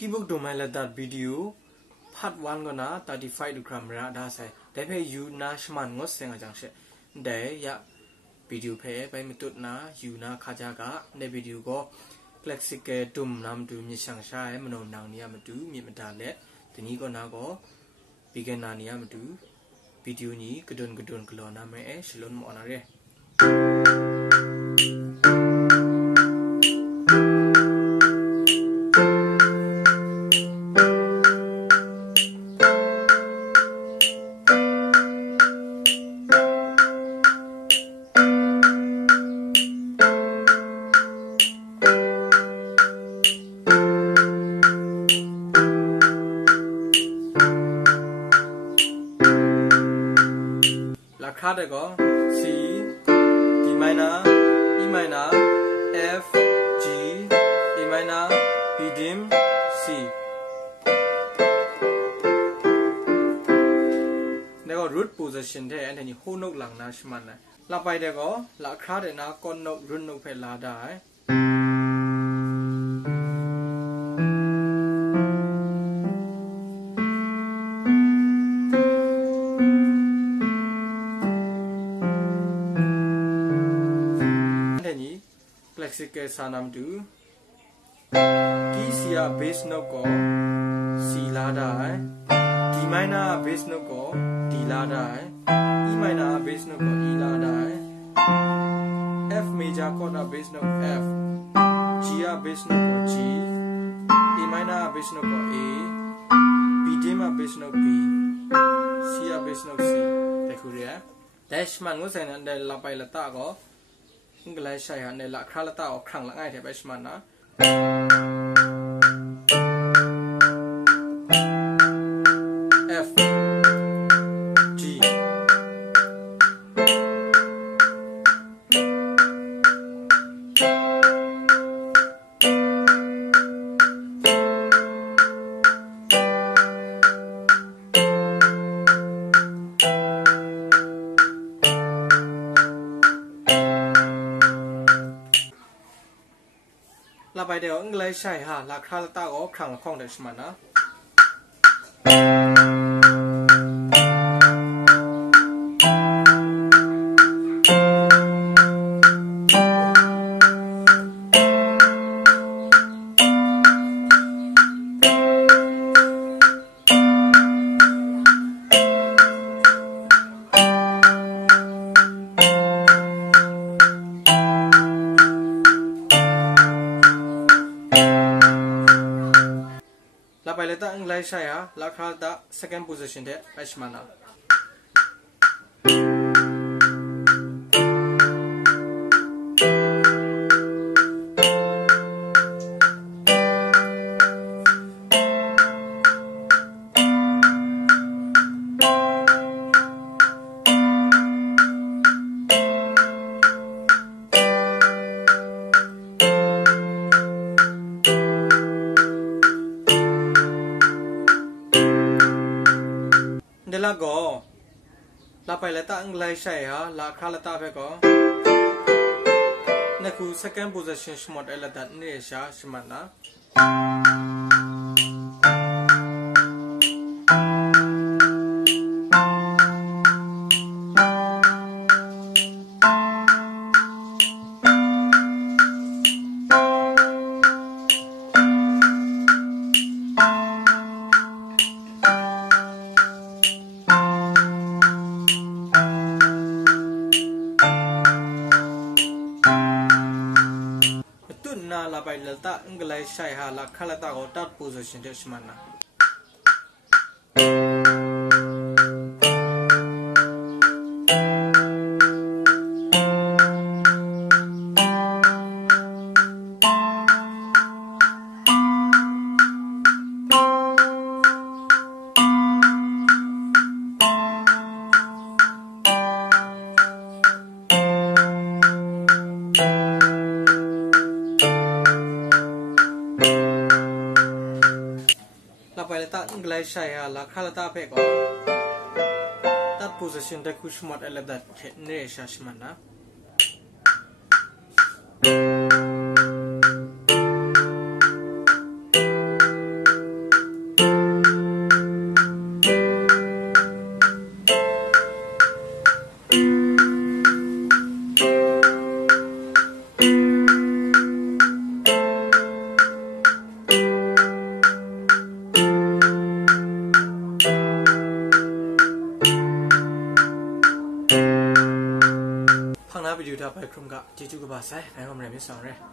keyboard domain let that video part 1 gonna 35 camera da sai de phe you na shman ngot senga jang she de ya video phe bai mitut na you na kha ja ga ne video ko classical dum nam tu mi sang sha e mano nang ni ya matu mi mata let tini ko na ko beginner ni ya matu video ni kadon klo na me e shlon mo na re khá được có C D minor E minor F G A minor B dim C đây có root position thế anh thấy như hô nốt lằng na shman này là bài đây có là khá để na con nốt root nốt phải là đại classical sanam tu key sia bass note ko C la dai D minor bass note ko D la dai E minor bass note ko E la dai F major chord bass note F G bass note ko G A minor bass note ko A B dim bass note B C bass note C တခုရ dash man ကိုဆိုင်တဲ့လာပိုင်လတာကိုEnglish saya ni lah kerana tahu kerang lah ngay deh mana F G là bài điều English sai ha là khá là ta có khẳng không được mà nó bài leta English saya là khá là second position thế Ashmana đây là go là phải là ta English sai ha là khá là ta phải có này khu second position smart là đặt này sa smart na na là bài là ta English sai ha là khá là ta có third position thế mà na phải là ta English sai ha là khá là ta phải có that position ta khu smart là that ne sa smart na วิดีโอต่อไปครุ่มก็จีจูกับบ้าใส่ไหนก็ไม่ได้ไม่สอนเลย